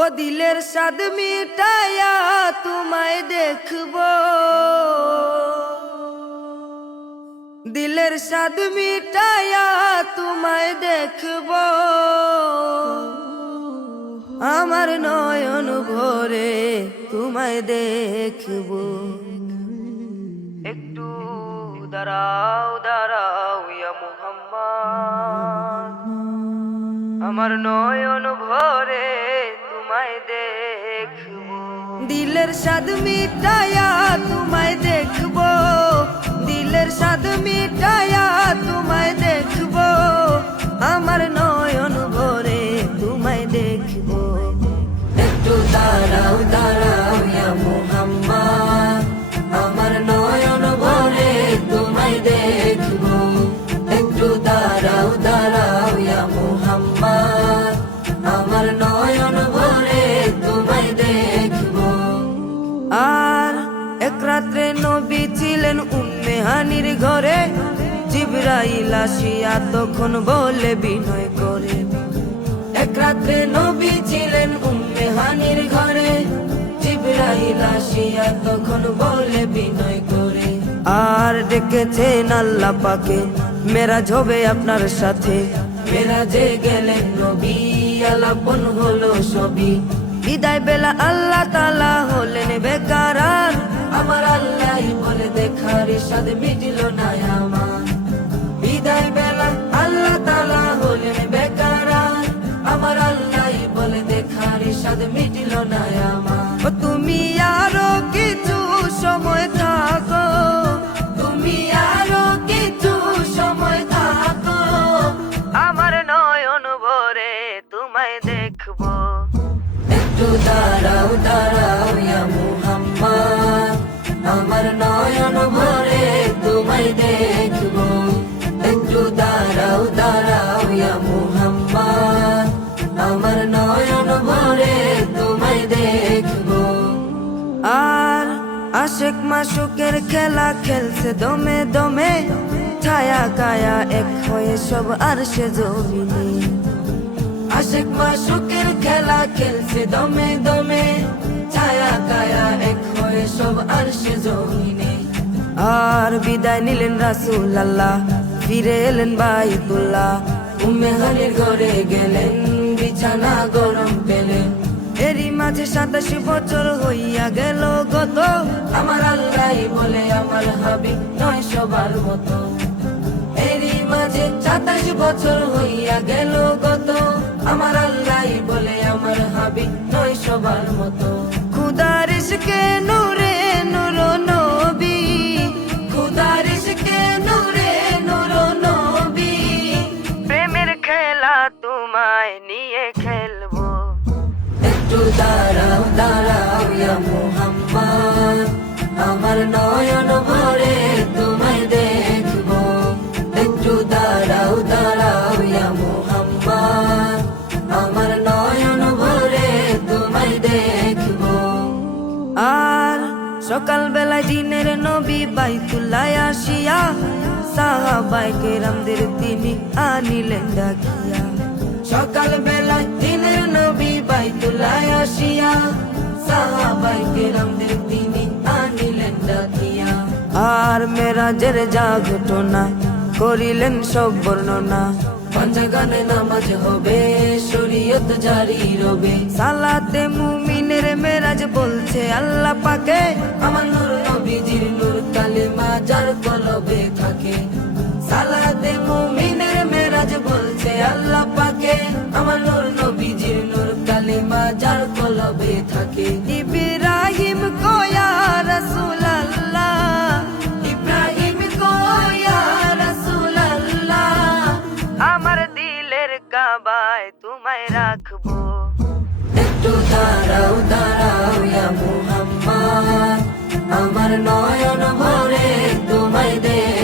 ও দিলের স্বাদ মিটায়া তোমায় দেখবো, দিলের স্বাদ মিটায়া তোমায় দেখবো, আমার নয়ন ভরে তোমায় দেখবো। একটু দাঁড়াও দাঁড়াও ইয়া মুহাম্মদ, আমার নয়ন ভরে তোমায় দেখবো। দিলের স্বাদ মিটায়া তোমায় দেখবো, দিলের স্বাদ মিটায়া তোমায় দেখবো, আমার নয়ন ভরে তোমায় দেখবো। একটু দাঁড়াও দাঁড়াও ইয়া মুহাম্মদ, আমার নয়ন ভরে তোমায় দেখবো। একটু দাঁড়াও দাঁড়াও ইয়া মুহাম্মদ, আমার নয়ন ভরে তোমায় দেখবো। আর এক রাত্রে নবী ছিলেন উম্মে হানির ঘরে, জিবরাইল আসিয়া তখন বলে বিনয় করে। এক রাত্রে নবী ছিলেন উম্মে হানির ঘরে, জিবরাইল আসিয়া তখন বলে বিনয় করে। আর ডেকেছেন আল্লাহ পাকে মেরাজ হবে আপনার সাথে, মেরাজে গেলেন নবী আলাপন হলো সবই। বিদায় বেলা আল্লাহ তাআলা হলেন বেকারার, আমার আল্লাহই বলে দেখার স্বাদ মিটিল না আমার। বিদায় বেলা আল্লাহ তাআলা হলেন বেকারার, আমার আল্লাহই বলে দেখার স্বাদ মিটিল না আমার। ও তুমি আরো কিছু সময় থাকো, তুমি আরো কিছু সময় থাকো, আমার নয়ন ভরে তোমায় দেখবো। একটু দাঁড়াও দাঁড়াও ইয়া মুহাম্মদ, আমার নয়ন ভরে তোমায় দেখবো। একটু দাঁড়াও দাঁড়াও ইয়া মুহাম্মদ, আমার নয়ন ভরে তোমায় দেখবো। আর আশেক মাশুকের খেলা খেলছে দমে দমে, ছায়া কায়া এক হয়ে সব আরশে জমিনে। আশেক মাশুকের খেলা খেলছে দমে দমে, ছায়া কায়া এক হয়ে সব আরশে জমিনে। আর বিদায় নিলেন রাসূল আল্লাহ, ফিরে এলেন বাইতুল্লাহ, উম্মে হানির ঘরে গেলেন, বিছানা গরম পেলেন। এরই মাঝে 27 বছর হইয়া গেল গত, আমার আল্লাহই বলে আমার হাবিব নয় সবার মতো। এরই মাঝে 27 বছর হইয়া গেল গত, আমার আল্লাহই বলে আমার হাবিব নয় সবার মতো। খুদার ইশকে নূরে নূর নবী, খুদার ইশকে নূরে নূর নবী, প্রেমের খেলা তোমায় নিয়ে খেলবো। একটু দাঁড়াও দাঁড়াও ইয়া মুহাম্মদ, আমার নয়ন ভরে তোমায় দেখবো। একটু দাঁড়াও দাঁড়াও ইয়া মুহাম্মদ, আমার নয়ন ভরে তোমায় দেখবো। আর সকাল বেলায় দিনের নবী বাইতুল্লাহ আসিয়া, সাহাবায়ে কেরামদের তিনি আনিলেন ডাকিয়া। সকাল বেলায় দিনের নবী বাইতুল্লাহ আসিয়া, সাহাবায়ে কেরামদের তিনি আনিলেন ডাকিয়া। আর মেরাজের যা ঘটনা করিলেন সব বর্ণনা, পাঞ্জাগানে নামাজ হবে শরীয়ত জারি রবে। সালাতে মুমিনের মেরাজ বলছে আল্লাহ পাকে, আমার নূর নবীজির নূর কালেমা যার কলবে থাকে। সালাতে মুমিনের মেরাজ বলছে আল্লাহ পাকে, আমার নূর নবীজির নূর কালেমা যার কলবে থাকে। ইব্রাহিম কো ইয়া রাসূলুল্লাহ, ইব্রাহিম কো ইয়া রাসূলুল্লাহ, আমার দিলের কাবায় তোমায় রাখবো। একটু দাঁড়াও দাঁড়াও ইয়া মুহাম্মদ, আমার নয়ন ভরে তোমায় দেখবো।